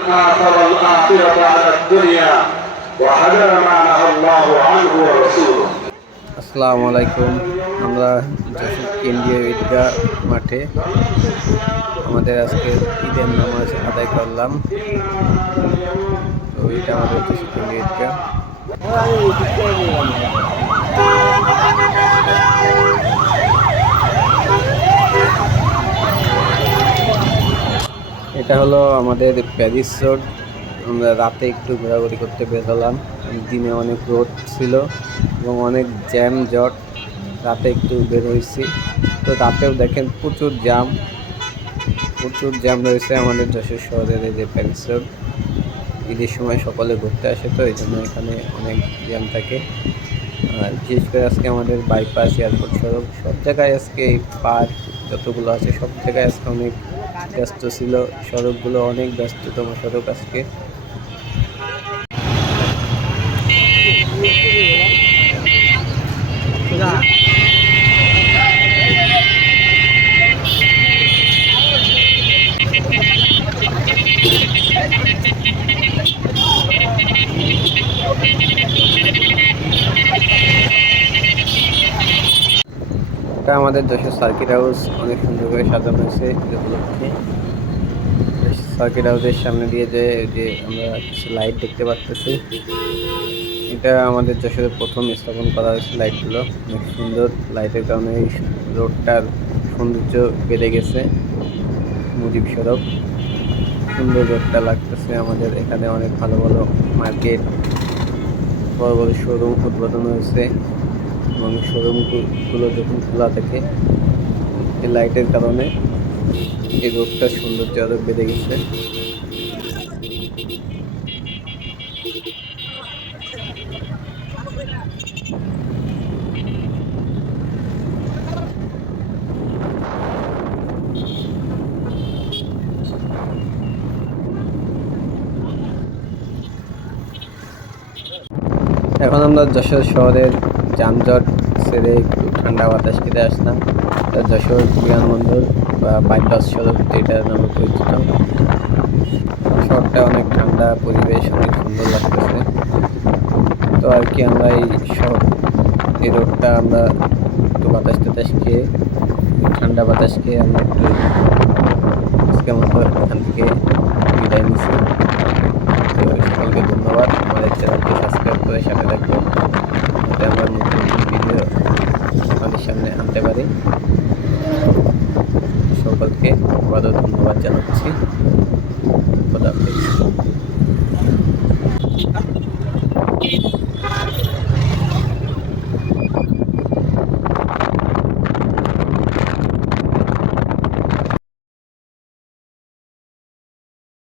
آثر الآخرة على الدنيا وهدر ما نهى الله عنه ورسوله আসসালামু আলাইকুম আমরা যশোর কেন্দ্রীয় ঈদগাহ মাঠে আমাদের আজকে ঈদের নামাজ আদায় করলাম তো এটা আমাদের যশোর কেন্দ্রীয় ঈদগাহ এটা হলো আমাদের প্যারিস রোড আমরা রাতে একটু ঘোরাঘুরি করতে বের হলাম। দিনে অনেক রোদ ছিল এবং অনেক জ্যাম জট। রাতে একটু বের হয়েছি। তো রাতেও দেখেন প্রচুর জ্যাম। প্রচুর জ্যাম রয়েছে আমাদের যশোর শহরের এই যে প্যারিস রোড ঈদের সময় সকলে ঘুরতে আসে তো, এই জন্য এখানে অনেক জ্যাম থাকে। আর বিশেষ করে আজকে আমাদের বাইপাস এয়ারপোর্ট সড়ক, সব জায়গায় আজকে এই পার্ক যতগুলো আছে, সব জায়গায় আজকে অনেক ব্যস্ত ছিল সড়কগুলো অনেক ব্যস্ততম সড়ক আজকে। এটা আমাদের যশোর সার্কিট হাউস অনেক সুন্দর করে সাজানো হয়েছে ঈদ উপলক্ষে। সার্কিট হাউসের সামনে দিয়ে যে যে আমরা কিছু লাইট দেখতে পাচ্ছি এটা আমাদের যশোরে প্রথম স্থাপন করা হয়েছে লাইটগুলো অনেক সুন্দর। লাইটের কারণে এই রোডটার সৌন্দর্য বেড়ে গেছে। মুজিব সড়ক। সুন্দর রোডটা লাগতেছে আমাদের। এখানে অনেক ভালো ভালো মার্কেট বড় বড় শোরুম উদ্বোধন হয়েছে। এবং শোরুমগুলো যখন খোলা থাকে, এই লাইটের কারণে এই রোডটার সৌন্দর্য আরও বেড়ে গেছে। এখন আমরা যশোর শহরের যানজট ছেড়ে একটু ঠান্ডা বাতাস খেতে আসলাম। এটা যশোর বিমানবন্দর বা বাইপাস সড়ক যেটার নামে পরিচিত। শহরটা অনেক ঠান্ডা, পরিবেশ অনেক সুন্দর লাগতেছে। তো আর কি আমরা এই শহর এই রোডটা আমরা একটু বাতাস টাতাস খেয়ে, ঠান্ডা বাতাস খেয়ে আমরা একটু এখান থেকে আনতে পারি। সকলকে ধন্যবাদ জানাচ্ছি। খোদা হাফিজ।